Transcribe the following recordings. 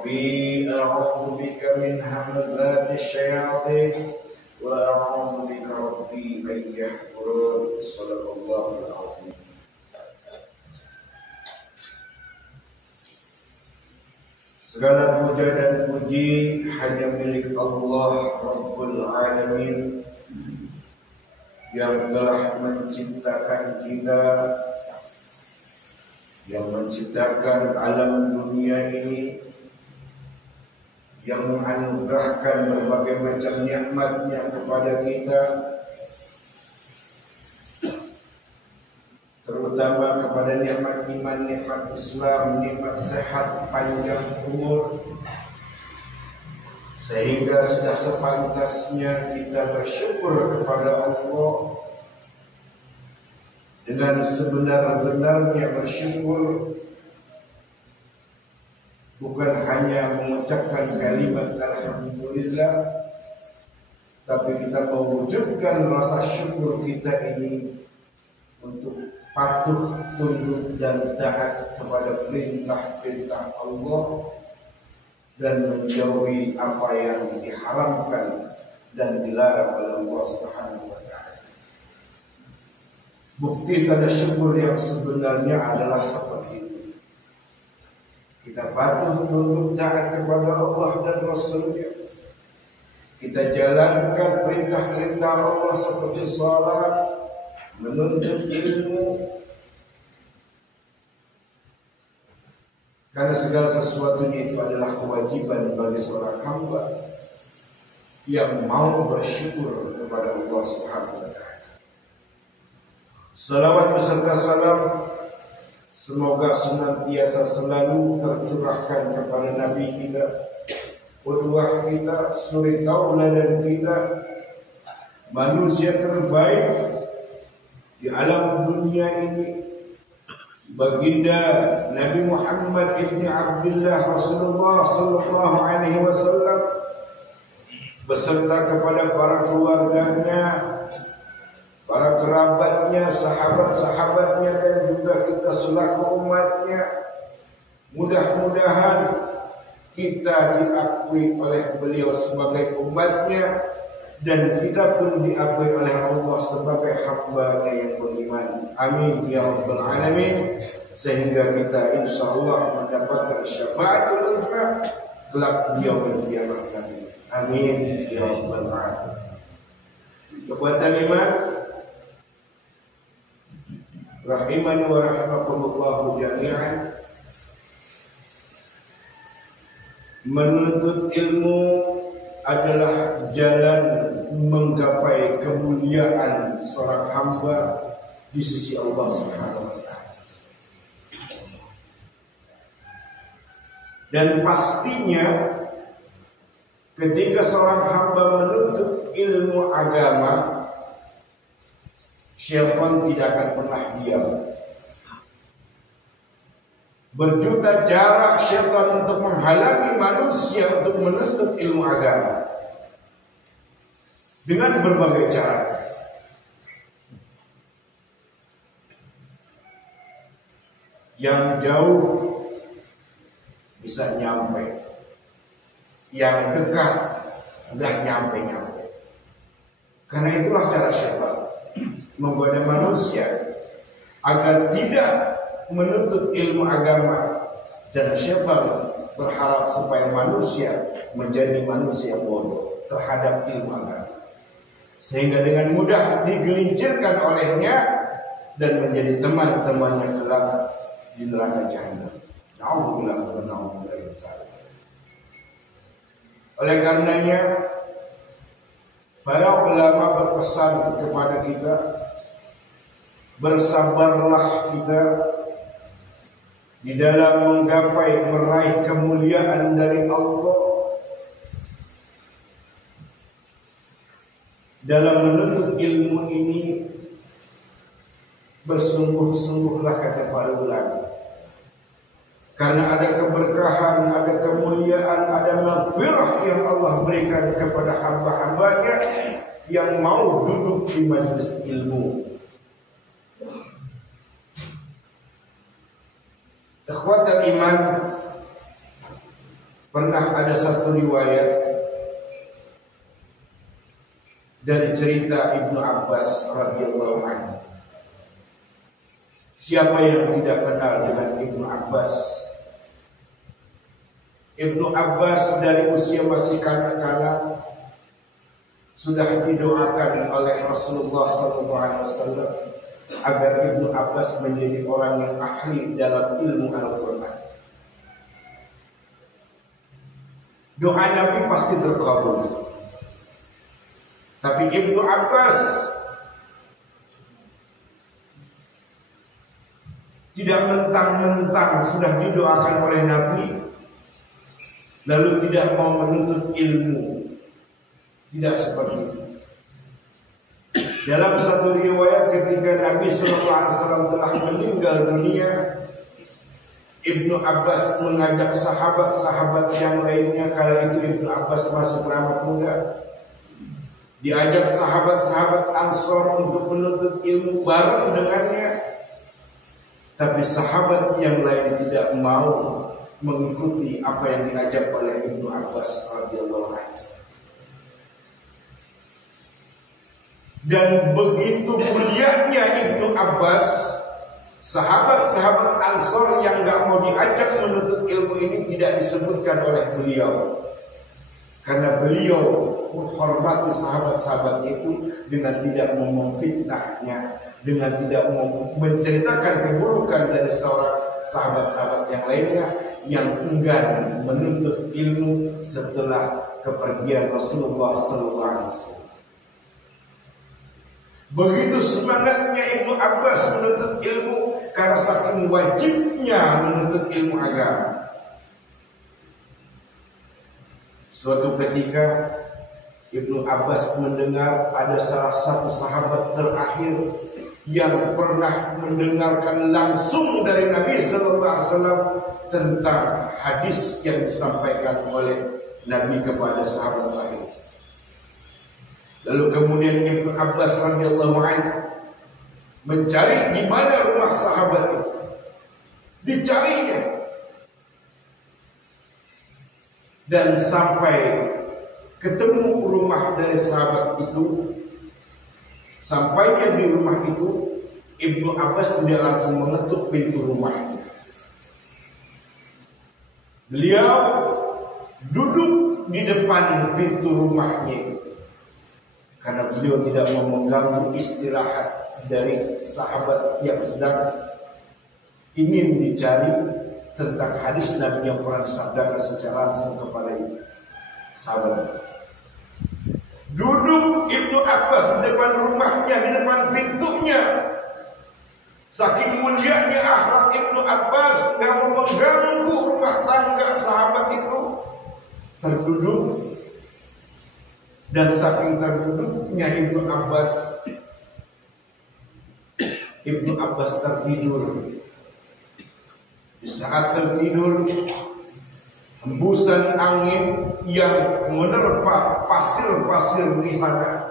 Rabbi a'udzu bika min hamazati syayatin wa a'udzu bika rabbi an yahdurun. Shallallahul alaihi. Segala puja dan puji hanya milik Allah Rabbul Alamin yang telah menciptakan kita, yang menciptakan alam dunia ini, yang menganugerahkan berbagai macam nikmatnya kepada kita, terutama kepada nikmat iman, nikmat Islam, nikmat sehat, panjang umur, sehingga sudah sepantasnya kita bersyukur kepada Allah dengan sebenar-benarnya bersyukur, bukan hanya mengucapkan kalimat alhamdulillah, tapi kita mewujudkan rasa syukur kita ini untuk patuh, tunduk dan taat kepada perintah-perintah Allah dan menjauhi apa yang diharamkan dan dilarang oleh Allah Subhanahu wa taala. Bukti tanda syukur yang sebenarnya adalah seperti itu. Kita patuh, tunduk, taat kepada Allah dan Rasul-Nya. Kita jalankan perintah-perintah Allah seperti salat, menuntut ilmu, karena segala sesuatunya itu adalah kewajiban bagi seorang hamba yang mau bersyukur kepada Allah Subhanahu wa taala. Salawat beserta salam semoga senantiasa selalu tercurahkan kepada Nabi kita, qudwah kita, suri tauladan kita, manusia terbaik di alam dunia ini, baginda Nabi Muhammad ibn Abdullah Rasulullah sallallahu alaihi wasallam beserta kepada para keluarganya, para kerabatnya, sahabat-sahabatnya dan juga kita selaku umatnya. Mudah-mudahan kita diakui oleh beliau sebagai umatnya dan kita pun diakui oleh Allah sebagai hamba-Nya yang beriman. Amin ya rabbal alamin. Sehingga kita insyaallah mendapatkan syafaatul uzma kelak di yaumil qiyamah nanti. Amin ya rabbal alamin. Kekuatan iman rahimani wa rahimakumullah jami'an. Menuntut ilmu adalah jalan menggapai kemuliaan seorang hamba di sisi Allah Subhanahu wa taala. Dan pastinya ketika seorang hamba menuntut ilmu agama, syaitan tidak akan pernah diam. Berjuta jarak syaitan untuk menghalangi manusia untuk menuntut ilmu agama dengan berbagai cara. Yang jauh bisa nyampe, yang dekat nggak nyampe-nyampe. Karena itulah cara syaitan menggoda manusia agar tidak menuntut ilmu agama, dan syaitan berharap supaya manusia menjadi manusia bodoh terhadap ilmu agama, sehingga dengan mudah digelincirkan olehnya dan menjadi teman-temannya kelak di neraka jahanam. Nauzubillah wa na'udzubillah min dzalik. Oleh karenanya para ulama berpesan kepada kita, bersabarlah kita di dalam menggapai meraih kemuliaan dari Allah, dalam menuntut ilmu ini. Bersungguh-sungguhlah kata para ulama, karena ada keberkahan, ada kemuliaan, ada maghfirah yang Allah berikan kepada hamba-hambanya yang mau duduk di majelis ilmu. Ikhwatal iman, Pernah ada satu riwayat dari cerita Ibnu Abbas radhiyallahu anhu. Siapa yang tidak kenal dengan Ibnu Abbas? Ibnu Abbas dari usia masih kanak-kanak sudah didoakan oleh Rasulullah SAW agar Ibnu Abbas menjadi orang yang ahli dalam ilmu Al-Quran. Doa Nabi pasti terkabul. Tapi Ibnu Abbas tidak mentang-mentang sudah didoakan oleh Nabi lalu tidak mau menuntut ilmu. Tidak seperti itu. Dalam satu riwayat ketika Nabi SAW telah meninggal dunia, Ibnu Abbas mengajak sahabat-sahabat yang lainnya, kala itu Ibnu Abbas masih teramat muda, diajak sahabat-sahabat Ansor untuk menuntut ilmu bareng dengannya. Tapi sahabat yang lain tidak mau mengikuti apa yang diajak oleh Ibnu Abbas radhiyallahu anhu. Dan begitu mulianya Ibnu Abbas, sahabat-sahabat Ansor yang gak mau diajak menuntut ilmu ini tidak disebutkan oleh beliau, karena beliau menghormati sahabat-sahabat itu dengan tidak mau memfitnahnya, dengan tidak mau menceritakan keburukan dari seorang sahabat-sahabat yang lainnya yang enggan menuntut ilmu setelah kepergian Rasulullah SAW. Begitu semangatnya Ibnu Abbas menuntut ilmu karena saking wajibnya menuntut ilmu agama. Suatu ketika Ibnu Abbas mendengar ada salah satu sahabat terakhir yang pernah mendengarkan langsung dari Nabi SAW tentang hadis yang disampaikan oleh Nabi kepada sahabat lain. Lalu kemudian Ibnu Abbas radhiyallahu anhu mencari di mana rumah sahabat itu. Dicarinya. Dan sampai ketemu rumah dari sahabat itu. Sampainya di rumah itu, Ibnu Abbas tidak langsung mengetuk pintu rumahnya. Beliau duduk di depan pintu rumahnya karena beliau tidak mau mengganggu istirahat dari sahabat yang sedang ingin dicari tentang hadis Nabi yang pernah disabdakan secara langsung kepada sahabat. Duduk Ibnu Abbas di depan rumahnya, di depan pintunya. Saking mulianya akhlak Ibnu Abbas, nggak mau mengganggu rumah tangga sahabat itu, terduduk. Dan saking terduduknya Ibnu Abbas tertidur. Di saat tertidur, hembusan angin yang menerpa pasir-pasir di sana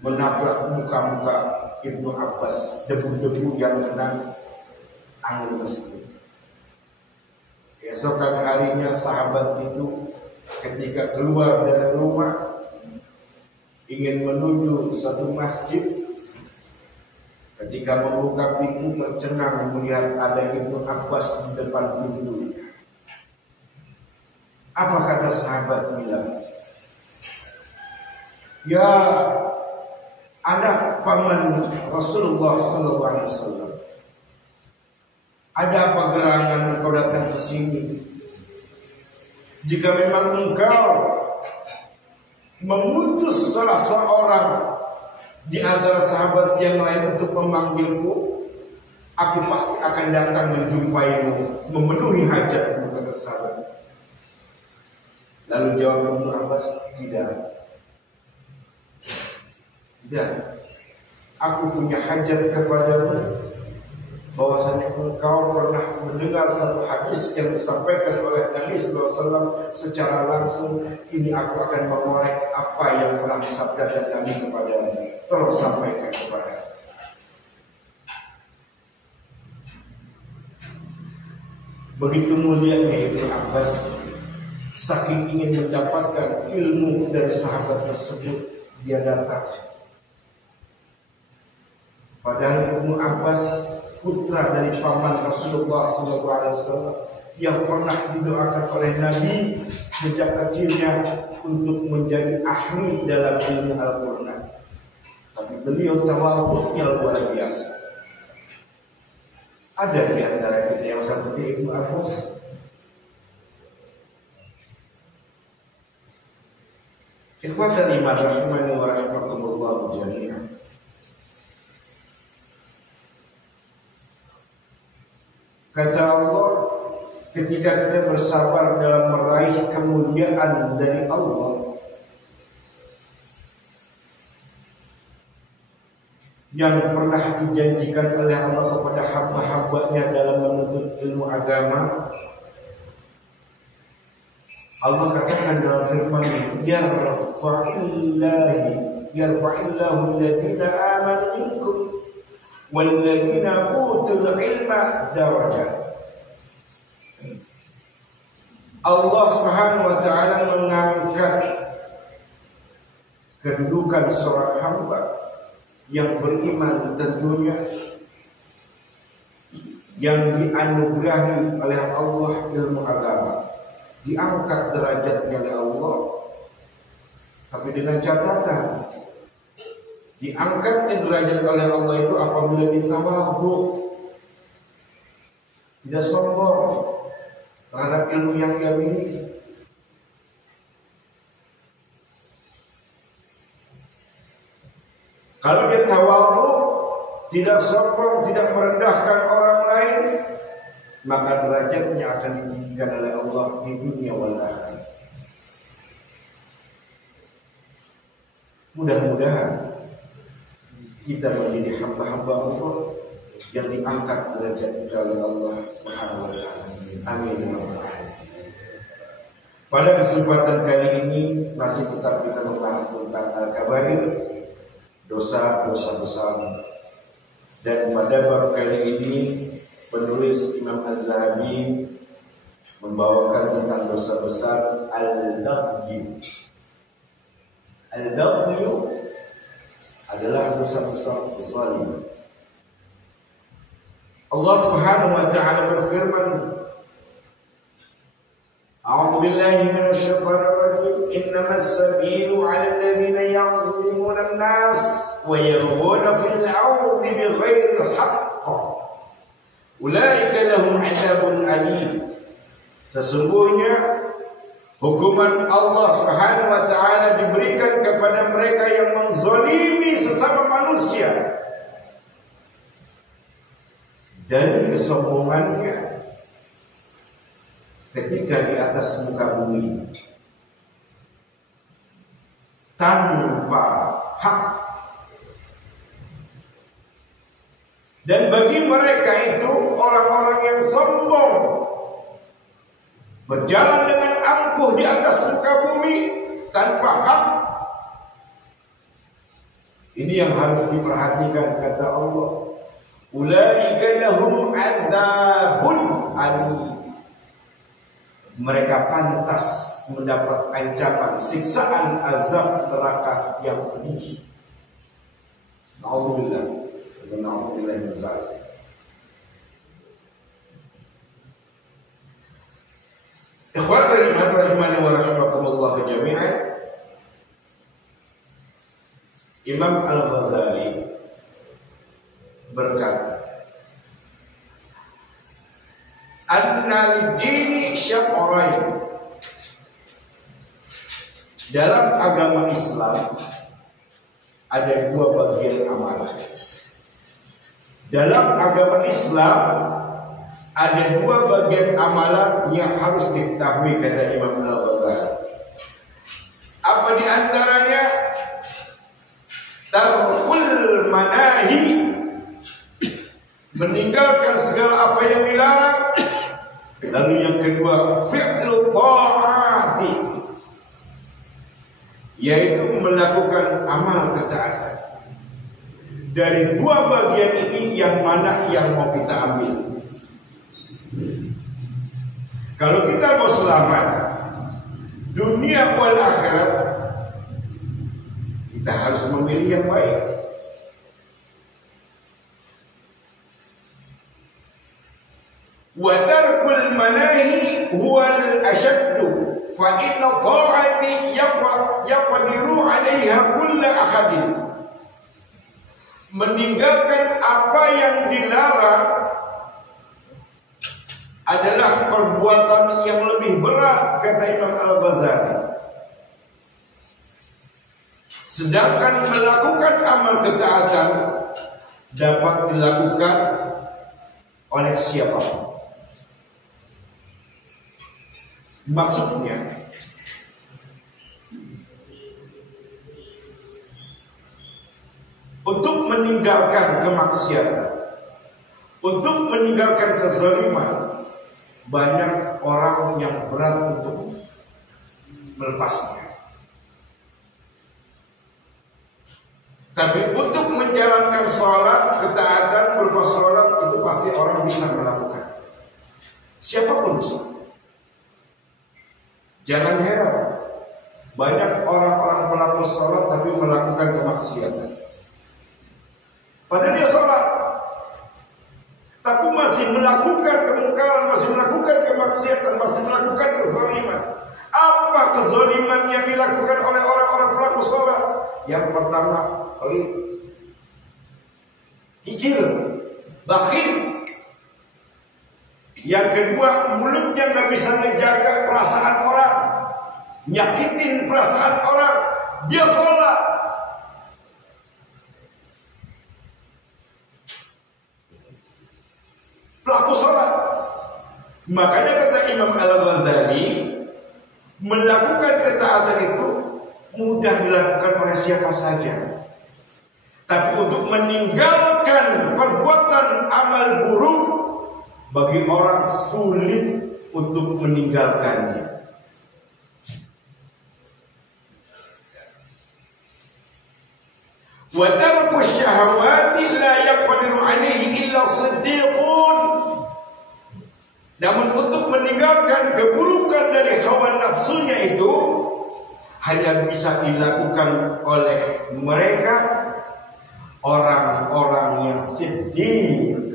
menabrak muka-muka Ibnu Abbas, debu-debu yang kena angin tersebut. Keesokan harinya sahabat itu ketika keluar dari rumah ingin menuju satu masjid, ketika membuka pintu tercengang melihat ada Ibnu Abbas di depan pintu. Apa kata sahabat bilang? Ya, anak paman Rasulullah SAW. Ada apa gerangan engkau datang ke sini? Jika memang engkau mengutus salah seorang di antara sahabat yang lain untuk memanggilku, aku pasti akan datang menjumpaimu, memenuhi hajatmu, kata sahabat. Lalu jawab Ibnu Abbas, tidak. Aku punya hajat kepadamu, bahwasanya engkau pernah mendengar satu hadis yang disampaikan oleh Nabi SAW secara langsung. Kini aku akan mengorek apa yang pernah disabdakan Nabi kepadamu. Tolong sampaikan kepada. Begitu mulianya Ibnu Abbas, saking ingin mendapatkan ilmu dari sahabat tersebut, dia datang. Padahal Ibnu Abbas putra dari paman Rasulullah SAW yang pernah didoakan oleh Nabi sejak kecilnya untuk menjadi ahli dalam ilmu Al-Quran. Tapi beliau tawadhu'nya luar biasa. Ada di antara kita yang seperti Ibnu Abbas. Ikhwatal iman rahimani wa rahimakumullah jami'an. Kata Allah, ketika kita bersabar dalam meraih kemuliaan dari Allah yang pernah dijanjikan oleh Allah kepada hamba-hambanya dalam menuntut ilmu agama, Allah katakan dalam firman, yarfa'illahu alladhina amanu minkum walladzina utul ilma darajat. Allah Subhanahu wa taala mengangkat kedudukan seorang hamba yang beriman, tentunya yang dianugerahi oleh Allah ilmu agama, diangkat derajatnya oleh Allah, tapi dengan catatan diangkatnya derajat oleh Allah itu apabila ditawadhu, tidak sombong terhadap ilmu yang dia miliki. Kalau dia tawadhu, tidak sombong, tidak merendahkan orang lain, maka derajatnya akan ditinggikan oleh Allah di dunia wal akhirat. Mudah-mudahan kita menjadi hamba-hamba Allah yang diangkat derajat oleh Allah Subhanahu wa taala. Amin. Pada kesempatan kali ini masih tetap kita membahas tentang al-kabair, dosa-dosa besar. Dan pada bab kali ini penulis Imam Az-Zahabi membawakan tentang dosa besar al-baghy. Al-baghy adalah dosa besar zalim. Allah Subhanahu wa taala berfirman, A'udzu billahi minasyaitonir rajim, innamas sabilu 'alal ladzina yadhlimuna an-nas wa yabghuna fil 'ardi bighairil haqq. Ulaika lahum 'adzabun alim. Sesungguhnya hukuman Allah Subhanahu wa taala diberikan kepada mereka yang menzalimi sesama manusia dari kesombongannya ketika di atas muka bumi tanpa hak. Dan bagi mereka itu orang-orang yang sombong berjalan dengan angkuh di atas muka bumi tanpa hak. Ini yang harus diperhatikan, kata Allah. Ulaika lahum adzabun alim. Mereka pantas mendapat ancaman siksaan azab neraka yang pedih. Na'udzubillah min dzalik. Ikhwatul iman rahimani wa rahimakumullah jami'an. Imam Al-Ghazali berkata, anna lid-dini syaqrayn. Dalam agama Islam ada dua bagian amalan. Dalam agama Islam ada dua bagian amalan yang harus diketahui, kata Imam Al-Ghazali. Apa di antaranya? Tarkul manahi, meninggalkan segala apa yang dilarang. Lalu yang kedua, fi'lu ta'ati, yaitu melakukan amal ketaatan. Dari dua bagian ini yang mana yang mau kita ambil? Kalau kita mau selamat dunia wal akhirat, kita harus memilih yang baik. Wa tarkul manahi huwa al-ashaddu fa inna ta'ati yaqdiru 'alaiha kullu ahadin. Meninggalkan apa yang dilarang adalah perbuatan yang lebih berat, kata Imam Al-Ghazali. Sedangkan melakukan amal ketaatan dapat dilakukan oleh siapapun. Maksudnya, untuk meninggalkan kemaksiatan, untuk meninggalkan kezaliman, banyak orang yang berat untuk melepasnya. Tapi untuk menjalankan sholat, ketaatan berupa sholat, itu pasti orang bisa melakukan. Siapapun bisa. Jangan heran, banyak orang-orang pelaku sholat tapi melakukan kemaksiatan. Padahal dia sholat, tapi masih melakukan kemungkaran, masih melakukan kemaksiatan, masih melakukan kezaliman. Apa kezaliman yang dilakukan oleh orang-orang pelaku sholat? Yang pertama, hikir, bakhil. Yang kedua, mulutnya nggak bisa menjaga perasaan orang, nyakitin perasaan orang. Dia sholat, pelaku sholat. Makanya kata Imam Al-Ghazali, melakukan ketaatan itu mudah dilakukan oleh siapa saja. Tapi untuk meninggalkan perbuatan amal buruk, bagi orang sulit untuk meninggalkannya. Wa tarku syahawati la yaqdiru alaihi illa siddiqun. Namun untuk meninggalkan keburukan dari hawa nafsunya itu hanya bisa dilakukan oleh mereka orang-orang yang siddiqin.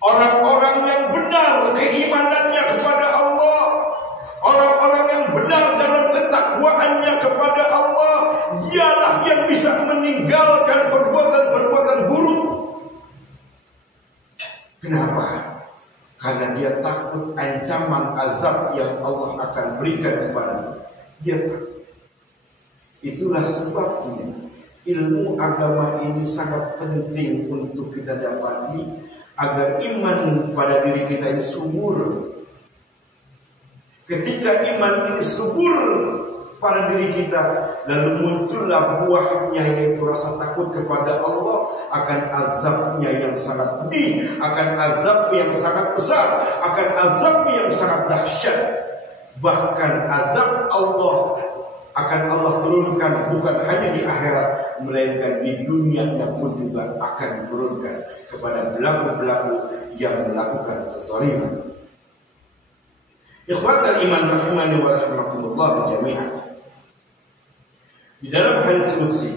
Orang-orang yang benar keimanannya kepada Allah, orang-orang yang benar dalam ketakwaannya kepada Allah, dialah yang bisa meninggalkan perbuatan-perbuatan buruk. Kenapa? Karena dia takut ancaman azab yang Allah akan berikan kepadanya. Dia takut. Itulah sebabnya ilmu agama ini sangat penting untuk kita dapati, agar iman pada diri kita ini subur. Ketika iman ini subur pada diri kita, lalu muncullah buahnya, yaitu rasa takut kepada Allah akan azabnya yang sangat pedih, akan azab yang sangat besar, akan azab yang sangat dahsyat. Bahkan azab Allah akan Allah turunkan bukan hanya di akhirat, melainkan di dunia yang pun juga akan diturunkan kepada pelaku-pelaku yang melakukan kezaliman. Ikhwatal iman rahimani wa rahimakumullah jami'an. Di dalam hadits qudsi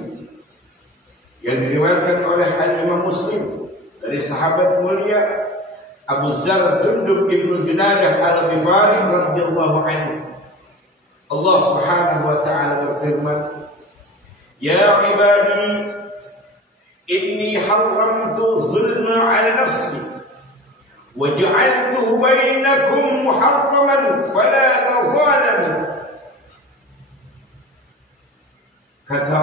yang diriwayatkan oleh Al-Imam Muslim dari sahabat mulia Abu Dzar Jundub ibnu Junadah Al-Ghifari radhiyallahu anhu, Allah Subhanahu wa ta'ala berfirman, "Ya ibadi, inni haramtu zulma 'ala nafsi wa ja'altuhu bainakum muharraman fala tazalamu." Kata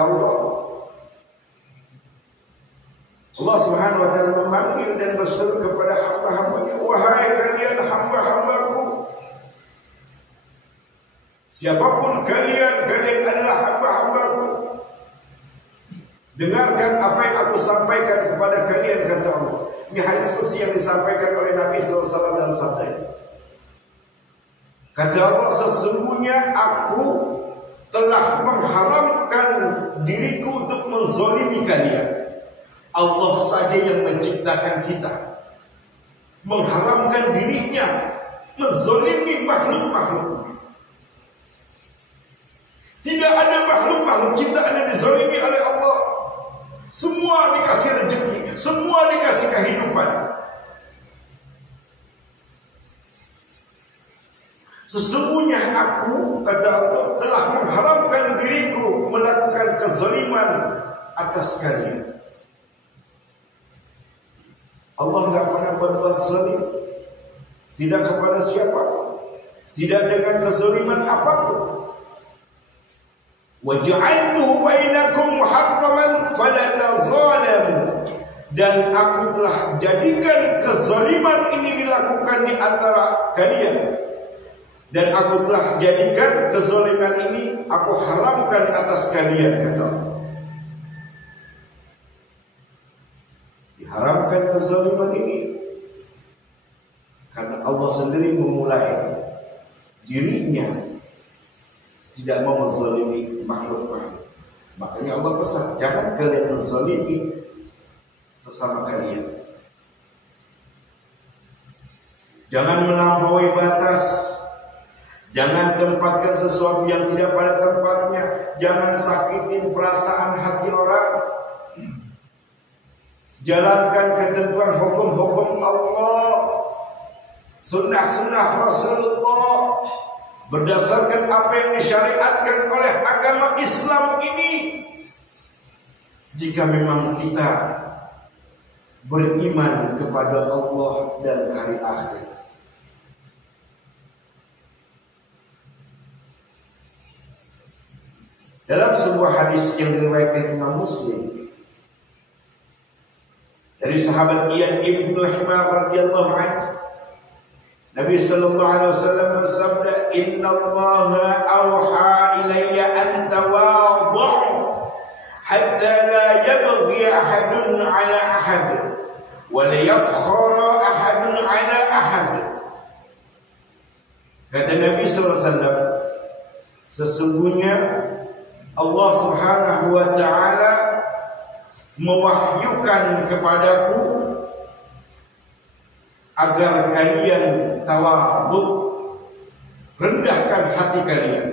Allah Subhanahu wa ta'ala memanggil dan berseru kepada hamba-hambanya, "Wahai kalian hamba-hambaku, siapapun kalian adalah hamba-hambaku. Dengarkan apa yang aku sampaikan kepada kalian," kata Allah. Ini hadis qudsi yang disampaikan oleh Nabi SAW dalam sabdanya. Kata Allah, "Sesungguhnya aku telah mengharamkan diriku untuk menzalimi kalian." Allah saja yang menciptakan kita. mengharamkan dirinya menzalimi makhluk-makhluk. Tidak ada makhluk-makhluk ciptaan yang dizalimi oleh Allah. Semua dikasih rezeki, semua dikasih kehidupan. Sesungguhnya aku, kata Allah, telah mengharamkan diriku melakukan kezaliman atas kalian. Allah enggak pernah berbuat zalim, tidak kepada siapa, tidak dengan kezaliman apapun. Wa ja'altuhu bainakum muharraman fala tadzalamu, dan aku telah jadikan kezaliman ini dilakukan di antara kalian, dan aku telah jadikan kezaliman ini aku haramkan atas kalian, kata Allah. Diharamkan kezaliman ini karena Allah sendiri memulai dirinya tidak mau menzalimi makhluk-makhluk. Makanya Allah pesan, jangan kalian menzalimi sesama kalian. Jangan melampaui batas. Jangan tempatkan sesuatu yang tidak pada tempatnya. Jangan sakitin perasaan hati orang. Jalankan ketentuan hukum-hukum Allah, sunnah-sunnah Rasulullah, berdasarkan apa yang disyariatkan oleh agama Islam ini. Jika memang kita beriman kepada Allah dan hari akhir. Dalam sebuah hadis yang diriwayatkan Imam Muslim dari sahabat Iyad ibn Himar radhiyallahu anhu, Nabi sallallahu alaihi wasallam bersabda, "Inna Allaha awha ilayya an tawadhu hatta la yabghi ahadun ala ahad wa la yafkhara ahadun ala ahad." Kata Nabi sallallahu alaihi wasallam, sesungguhnya Allah Subhanahu wa taala mewahyukan kepadaku agar kalian tawadhu, rendahkan hati kalian,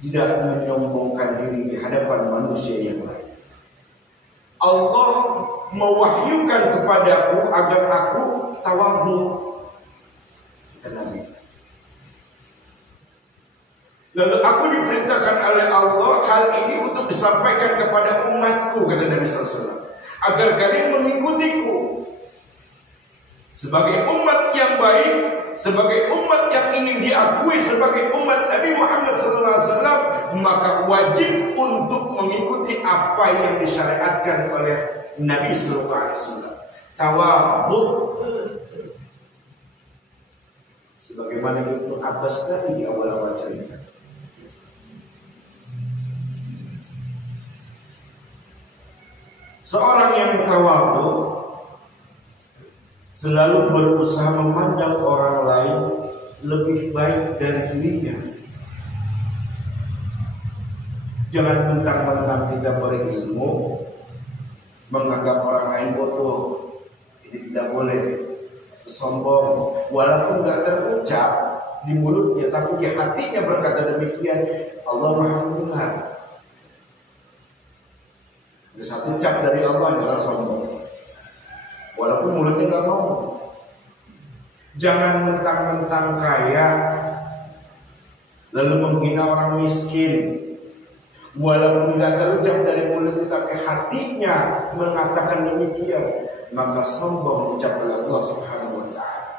tidak menyombongkan diri di hadapan manusia yang lain. Allah mewahyukan kepadaku agar aku tawadhu, kata Nabi. Lalu aku diperintahkan oleh Allah hal ini untuk disampaikan kepada umatku, kata Nabi SAW, agar kalian mengikutiku sebagai umat yang baik, sebagai umat yang ingin diakui sebagai umat Nabi Muhammad SAW. Maka wajib untuk mengikuti apa yang disyariatkan oleh Nabi SAW. Tawadhu, sebagaimana Ibnu Abbas tadi di awal-awal cerita. Seorang yang tawadhu selalu berusaha memandang orang lain lebih baik dari dirinya. Jangan mentang-mentang kita berilmu menganggap orang lain bodoh. Ini tidak boleh. Sombong, walaupun tidak terucap di mulutnya, tapi di hatinya berkata demikian. Allah Maha mendengar. Ada satu ucap dari Allah, jangan sombong, walaupun mulutnya nggak mau. Jangan mentang-mentang kaya lalu menghina orang miskin, walaupun nggak terucap dari mulutnya, tapi hatinya mengatakan demikian, maka sombong ucap oleh Allah Subhanahu wa ta'ala.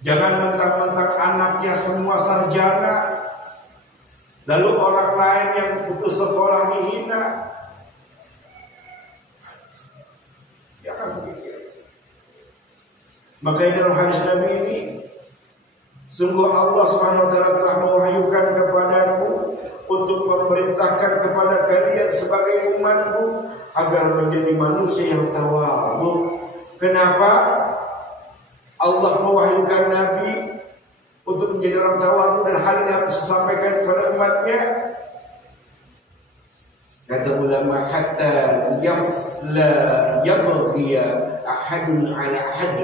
Jangan mentang-mentang anaknya semua sarjana, lalu orang lain yang putus sekolah dihina. Jangan begitu. Makanya dalam hadis Nabi ini, sungguh Allah SWT telah mewahyukan kepadaku untuk memerintahkan kepada kalian sebagai umatku agar menjadi manusia yang tawadhu. Kenapa Allah mewahyukan Nabi untuk menjadi orang tawadhu, dan hal ini harus disampaikan kepada umatnya? Kata ulama, hatta la yabghi ahadun ala ahad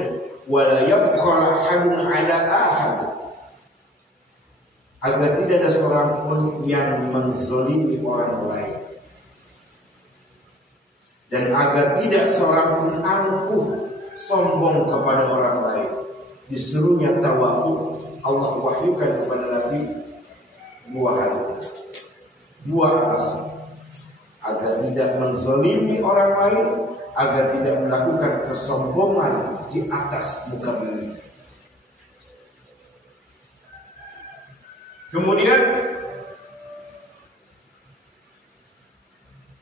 wa la yafkhar ahadun ala ahad. Agar tidak ada seorang pun yang menzalimi orang lain, dan agar tidak seorang pun angkuh sombong kepada orang lain. Disuruhnya tawadhu, Allah wahyukan kepada Nabi dua alasan: agar tidak menzalimi orang lain, agar tidak melakukan kesombongan di atas muka bumi. Kemudian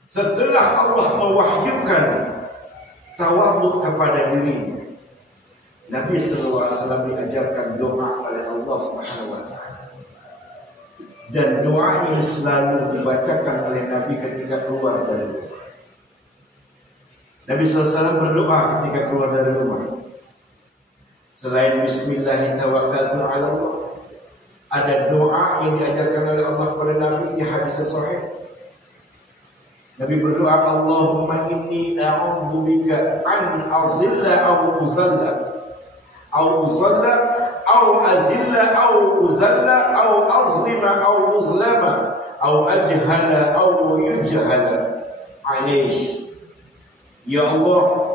setelah Allah mewahyukan tawadhu kepada diri, Nabi SAW diajarkan doa oleh Allah SWT. Dan doa ini selalu dibacakan oleh Nabi ketika keluar dari rumah. Nabi SAW berdoa ketika keluar dari rumah. Selain Bismillahirrahmanirrahim, ada doa yang diajarkan oleh Allah kepada Nabi di hadis sahih. Nabi berdoa, Allahumma inni a'udzubika an azilla aw uzalla aw uzalla aw azilla aw uzalla aw azlima aw uzlama aw ajhala aw yujhala alayhi. Ya Allah,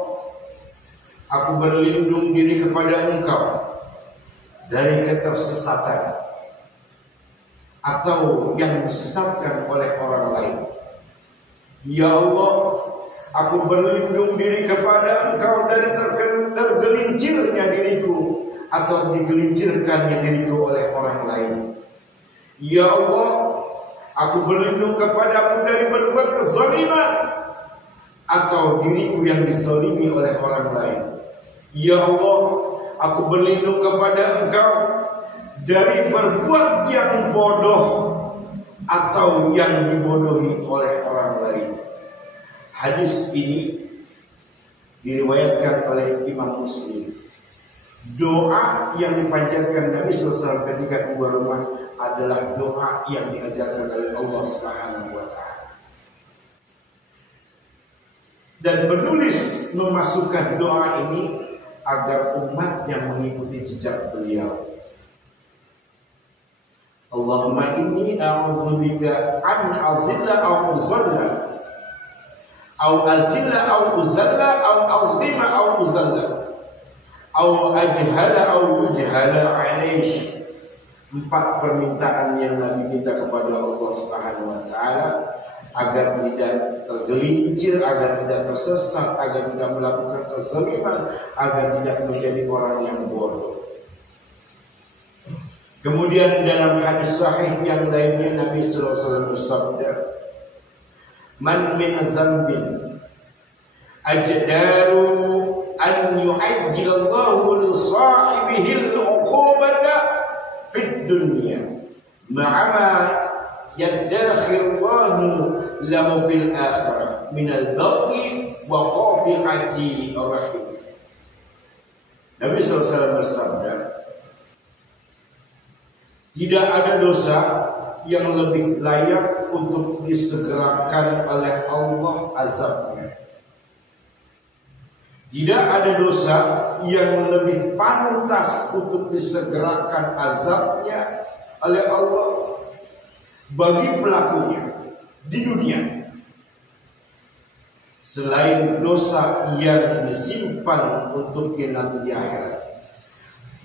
aku berlindung diri kepada Engkau dari ketersesatan atau yang disesatkan oleh orang lain. Ya Allah, aku berlindung diri kepada Engkau dari tergelincirnya diriku atau digelincirkannya diriku oleh orang lain. Ya Allah, aku berlindung kepadamu dari berbuat kezaliman atau diriku yang dizalimi oleh orang lain. Ya Allah, aku berlindung kepada Engkau dari berbuat yang bodoh atau yang dibodohi oleh orang lain. Hadis ini diriwayatkan oleh Imam Muslim. Doa yang dipanjatkan Nabi SAW ketika keluar rumah adalah doa yang diajarkan oleh Allah Subhanahu wa Ta'ala. Dan penulis memasukkan doa ini agar umat yang mengikuti jejak beliau. Allahumma inni a'udzubika an azilla aw uzalla aw azilla aw uzalla aw azlima aw uzalla aw ajhala aw yujhala alayhi. 4 permintaan yang Nabi minta kepada Allah Subhanahu wa Ta'ala agar tidak tergelincir, agar tidak tersesat, agar tidak melakukan kezaliman, agar tidak menjadi orang yang bodoh. Kemudian dalam hadis sahih yang lainnya Nabi sallallahu alaihi wasallam bersabda, "Man min dzambin ajdaru an yu'ajjilallahu li sahibihi al-'uqubata fid dunya ma'a ma yadakhirullahu lahu fil akhirah min al-baghi wa qati'ati ar-rahim." Nabi sallallahu alaihi wasallam bersabda, tidak ada dosa yang lebih layak untuk disegerakan oleh Allah azabnya. Tidak ada dosa yang lebih pantas untuk disegerakan azabnya oleh Allah bagi pelakunya di dunia, selain dosa yang disimpan untuknya nanti di akhirat,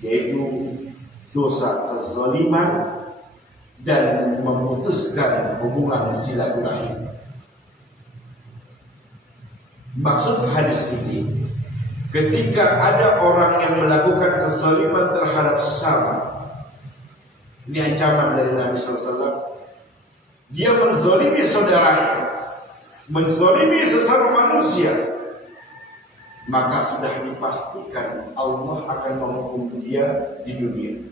yaitu dosa kezaliman dan memutuskan hubungan silaturahim. Maksud hadis ini, ketika ada orang yang melakukan kezaliman terhadap sesama, ini ancaman dari Nabi SAW. Dia menzalimi saudaranya, menzalimi sesama manusia, maka sudah dipastikan Allah akan menghukum dia di dunia,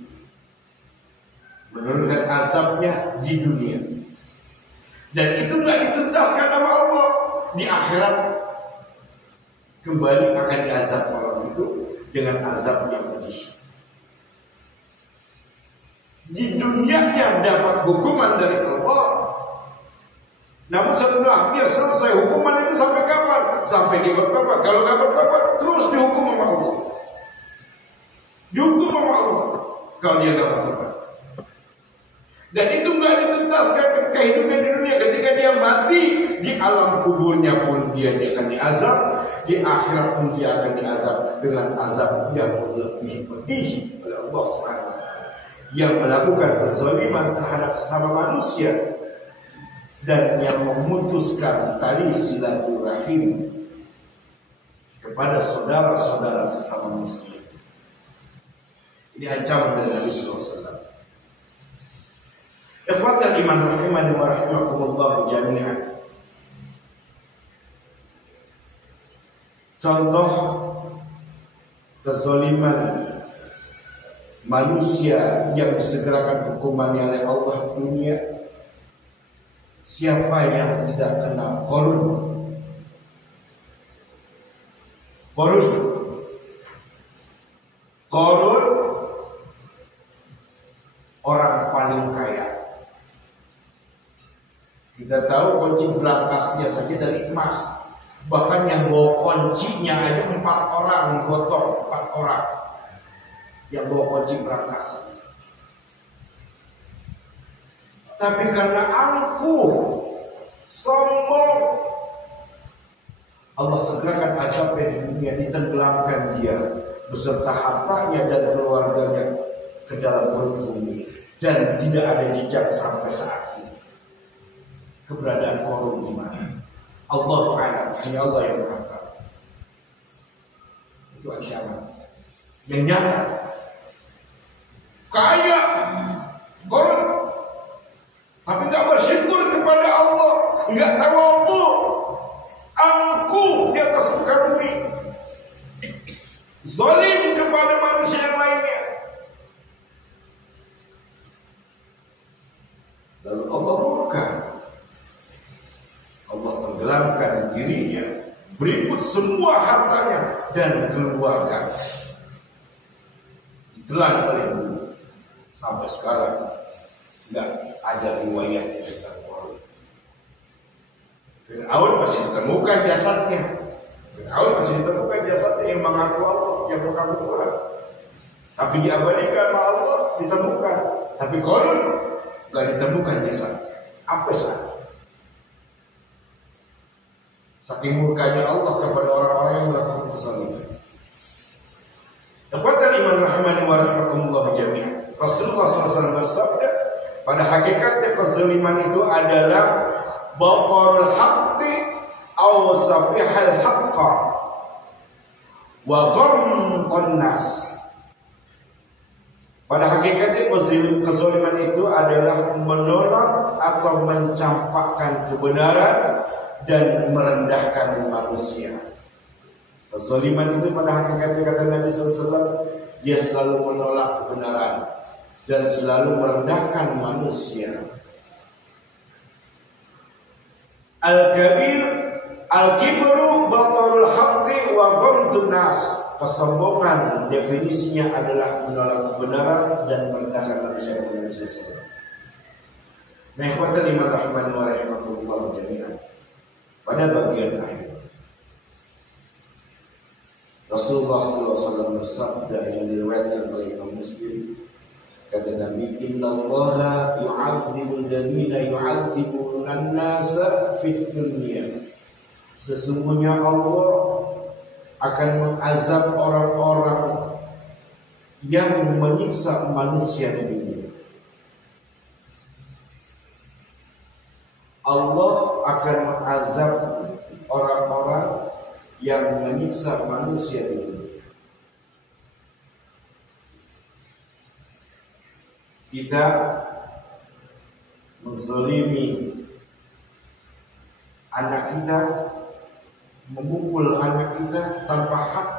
menurunkan azabnya di dunia, dan itu tidak dituntaskan sama Allah di akhirat. Kembali akan diazab orang itu dengan azab yang pedih. Di dunia yang dapat hukuman dari Allah, Namun setelah dia selesai hukuman itu sampai kapan? Sampai dia bertobat. Kalau nggak bertobat, terus dihukum sama Allah. Dihukum sama Allah kalau dia nggak bertobat. Dan itu nggak dituntaskan ketika hidupnya di dunia. Ketika dia mati di alam kuburnya pun dia akan diazab, di akhirat pun dia akan diazab dengan azab yang lebih pedih oleh Allah SWT, yang melakukan kezaliman terhadap sesama manusia dan yang memutuskan tali silaturahim kepada saudara-saudara sesama muslim. Ini ancaman dari Nabi sallallahu alaihi wasallam. Ikhwatal iman rahimani wa rahimakumullah jami'an. Contoh kezaliman manusia yang disegerakan hukumannya oleh Allah dunia. Siapa yang tidak kenal Qarun? Qarun orang paling kaya. Kita tahu kunci berangkasnya saja dari emas. Bahkan yang bawa kuncinya aja 4 orang, gotong 4 orang yang bawa kunci berangkas. Tapi karena angkuh, sombong, Allah segerakan azabnya di dunia, ditenggelamkan dia beserta hartanya dan keluarganya ke dalam perut bumi, dan tidak ada jejak sampai saat ini. Keberadaan Qarun di mana? Allah a'lam, hanya Allah yang berkata. Itu ancaman yang nyata. Kaya Qarun, tapi tidak bersyukur kepada Allah, nggak tawadhu, angkuh di atas muka bumi, zalim kepada manusia yang lainnya. Lalu Allah murka, Allah tenggelamkan dirinya, berikut semua hartanya dan keluarga, ditelan oleh bumi. Sampai sekarang nggak ada riwayat tentang Qarun. Fir'aun masih ditemukan jasadnya. Yang mengaku Allah, yang mengaku Tuhan. Tapi diabadikan sama Allah, ditemukan. Tapi Qarun nggak ditemukan jasad. Apa saja? Saking murkanya Allah kepada orang-orang yang melakukan kezaliman. Ikhwatal iman rahimani wa rahimakumullah jami'an. Rasulullah SAW bersabda, pada hakikatnya kezaliman itu adalah batarul haqqi aw safihal haqqa wa ghamtun nas. Pada hakikatnya kezaliman itu adalah menolak atau mencampakkan kebenaran dan merendahkan manusia. Kezaliman itu pada hakikatnya, kata Nabi SAW, dia selalu menolak kebenaran dan selalu merendahkan manusia. Al-kabir al-kibru batarul haqqi wa ghamtun nas. Kesombongan definisinya adalah menolak kebenaran dan merendahkan manusia. Nah, ikhwatal iman rahimani wa rahimakumullah jami'an. Pada bagian akhir Rasulullah SAW bersabda yang diriwayatkan oleh Imam Muslim, kata Nabi, innallaha yu'adzibul ladina yu'adzibun nasa fid dunya. Sesungguhnya Allah akan mengazab orang-orang yang menyiksa manusia di dunia. Allah akan mengazab orang-orang yang menyiksa manusia di dunia. Kita menzalimi anak kita, memukul anak kita tanpa hak,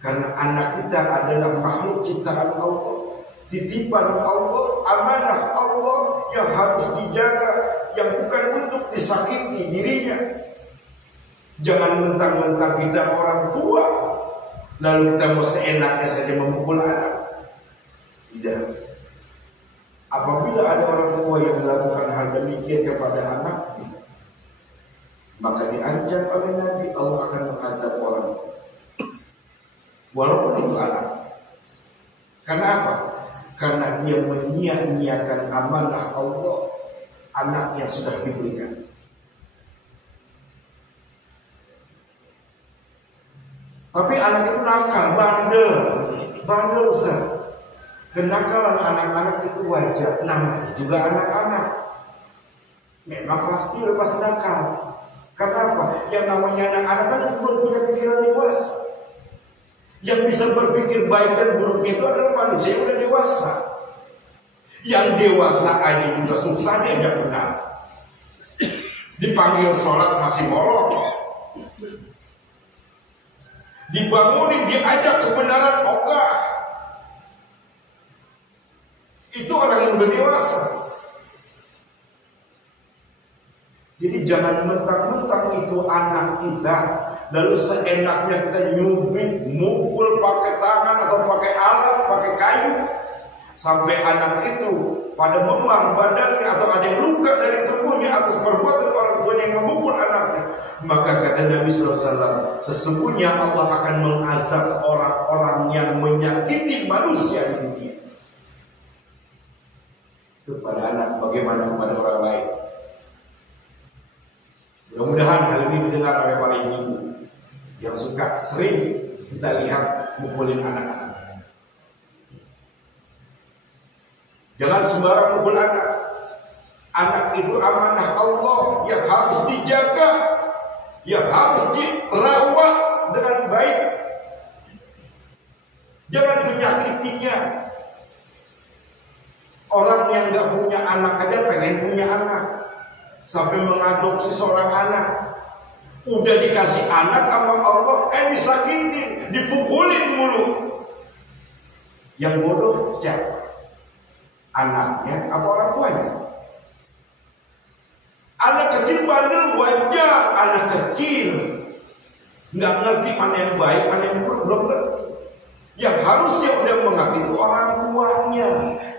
karena anak kita adalah makhluk ciptaan Allah, titipan Allah, amanah Allah yang harus dijaga, yang bukan untuk disakiti dirinya. Jangan mentang-mentang kita orang tua lalu kita mau seenaknya saja memukul anak. Tidak. Apabila ada orang tua yang melakukan hal demikian kepada anaknya, maka diancam oleh Nabi Allah akan mengazab orang itu, walaupun itu anak. Karena apa? Karena dia menyia-nyiakan amanah Allah, anak yang sudah diberikan. Tapi anak itu nakal, bandel Ustaz. Kenakalan anak-anak itu wajar, namanya juga anak-anak. Memang pasti lepas nakal. Karena apa? Yang namanya anak-anak kan belum punya pikiran dewasa. Yang bisa berpikir baik dan buruk itu adalah manusia yang sudah dewasa. Yang dewasa aja juga susah diajak benar. Dipanggil sholat masih molor. Dibangunin diajak kebenaran ogah. Itu orang yang udah dewasa. Jadi jangan mentang-mentang itu anak kita, lalu seenaknya kita nyubit, mukul pakai tangan atau pakai alat, pakai kayu, sampai anak itu pada memar badannya atau ada yang luka dari tubuhnya atas perbuatan orang tuanya yang memukul anaknya. Maka kata Nabi SAW, sesungguhnya Allah akan mengazab orang-orang yang menyakiti manusia di dunia. Itu pada anak, bagaimana kepada orang lain. Mudah-mudahan hal ini didengar oleh para ibu yang suka sering kita lihat mukulin anak-anak. Jangan sembarang mukul anak. Anak itu amanah Allah yang harus dijaga, yang harus dirawat dengan baik. Jangan menyakitinya. Orang yang gak punya anak aja pengen punya anak, sampai mengadopsi seorang anak. Udah dikasih anak sama Allah, disakitin, dipukulin mulu. Yang bodoh siapa? Anaknya apa orang tuanya? Anak kecil bandel wajar, anak kecil nggak ngerti mana yang baik, mana yang buruk, belum ngerti. Yang harusnya udah mengerti itu orang tuanya.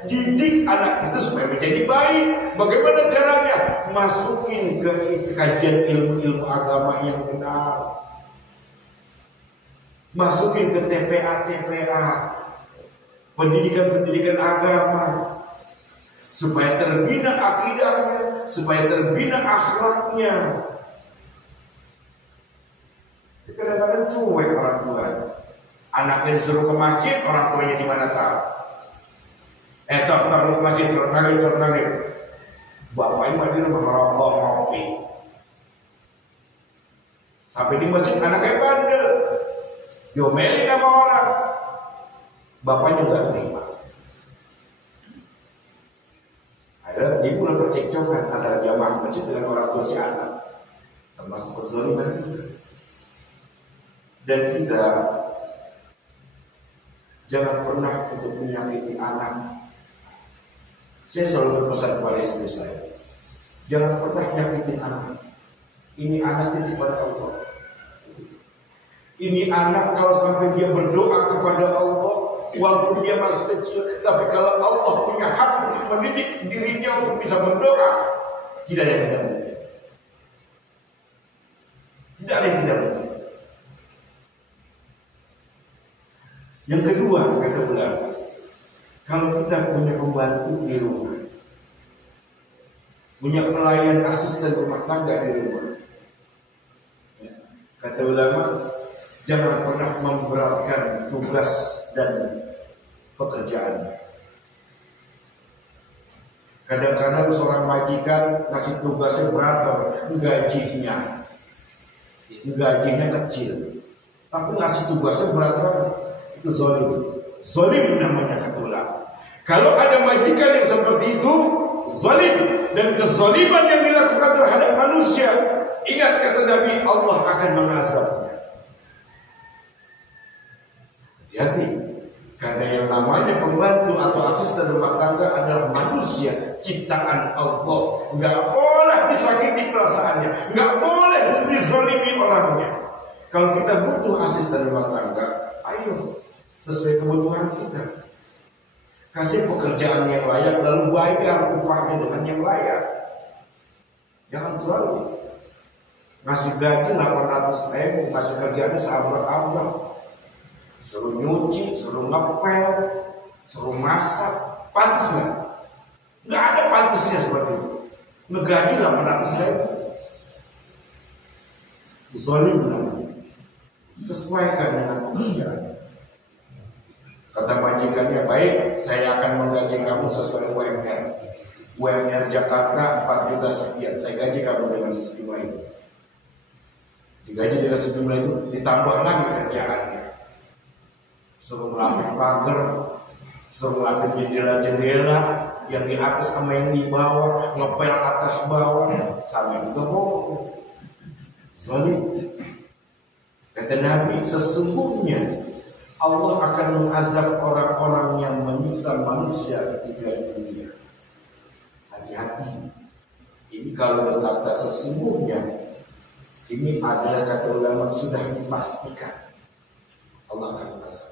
Didik anak itu supaya menjadi baik. Bagaimana caranya? Masukin ke kajian ilmu-ilmu agama yang benar. Masukin ke TPA, pendidikan-pendidikan agama, supaya terbina akidahnya, supaya terbina akhlaknya. Kadang-kadang cuek orang tua. Anaknya disuruh ke masjid, orang tuanya di mana tahu. Taruh ke masjid, suruh nangis. Bapaknya masjid merokok, ngopi. Sampai di masjid anaknya bandel, diomelin sama orang. Bapaknya nggak terima. Akhirnya dia mulai percekcokan antara jamaah masjid dengan orang tua si anak, termasuk kezaliman. Dan kita jangan pernah untuk menyakiti anak. Saya selalu berpesan kepada istri saya, jangan pernah nyakitin anak. Ini anak titipan Allah. Ini anak kalau sampai dia berdoa kepada Allah, walaupun dia masih kecil, tapi kalau Allah punya hak mendidik dirinya untuk bisa berdoa, tidak ada yang tidak mungkin. Tidak ada yang tidak mungkin. Yang kedua, kata ulama, kalau kita punya pembantu di rumah, punya pelayan asisten rumah tangga di rumah, kata ulama, jangan pernah memberatkan tugas dan pekerjaan. Kadang-kadang seorang majikan ngasih tugasnya berapa, gajinya kecil, tapi ngasih tugasnya berapa, itu zalim namanya kata ulama. Kalau ada majikan yang seperti itu, zalim, dan kezaliman yang dilakukan terhadap manusia, ingat kata Nabi, Allah akan mengazabnya. Hati-hati, karena yang namanya pembantu atau asisten rumah tangga adalah manusia ciptaan Allah. Nggak boleh disakiti perasaannya, nggak boleh dizalimi orangnya. Kalau kita butuh asisten rumah tangga, ayo sesuai kebutuhan kita. Kasih pekerjaan yang layak, lalu bayar upahnya dengan yang layak. Jangan selalu ngasih gaji 800.000, ngasih kerjaan seabrak-abrak, suruh nyuci, suruh ngepel, suruh masak. Pantas nggak? Nggak ada pantasnya seperti itu. Ngegaji 800.000. Zalim namanya. Sesuaikan dengan pekerjaan. Kata majikannya, baik, saya akan menggaji kamu sesuai UMR. UMR Jakarta 4 juta sekian, saya gaji kamu dengan sejumlah itu. Digaji dengan sejumlah itu, ditambah lagi kerjaannya. Suruh melapis pagar, suruh melapis jendela-jendela, yang di atas sama yang di bawah, ngepel atas bawah, sama juga bohong. Zalim. Kata Nabi, sesungguhnya Allah akan mengazab orang-orang yang menyiksa manusia ketika di dunia. Hati-hati. Ini kalau berkata sesungguhnya, ini adalah kata ulama sudah dipastikan Allah akan mengazab.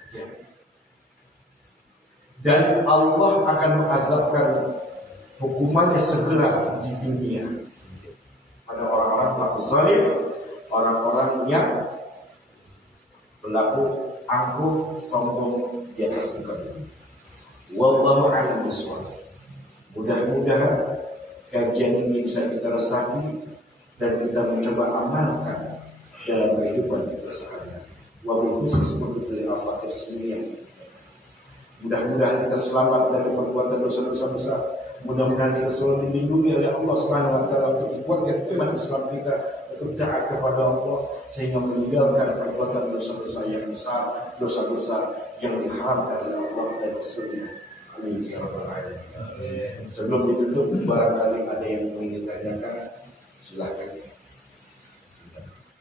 Hati-hati. Dan Allah akan mengazabkan hukumannya segera di dunia pada orang-orang pelaku zalim, orang-orang yang berlaku angkuh sombong di atas muka bumi. Wallahu a'lam bishawab. Mudah-mudahan kajian ini bisa kita resapi dan kita mencoba amalkan dalam kehidupan kita sehari-hari. Wabil khusus untuk dari Al-Fatih sendiri. Mudah-mudahan kita selamat dari perbuatan dosa-dosa besar. Mudah-mudahan kita selalu dilindungi oleh Allah Subhanahu wa taala untuk kuatkan iman Islam kita, untuk taat kepada Allah sehingga meninggalkan perbuatan dosa-dosa yang besar, dosa-dosa yang diharamkan oleh Allah dan Rasulnya. Amin ya rabbal alamin. Sebelum ditutup, barangkali ada yang ingin ditanyakan, silakan.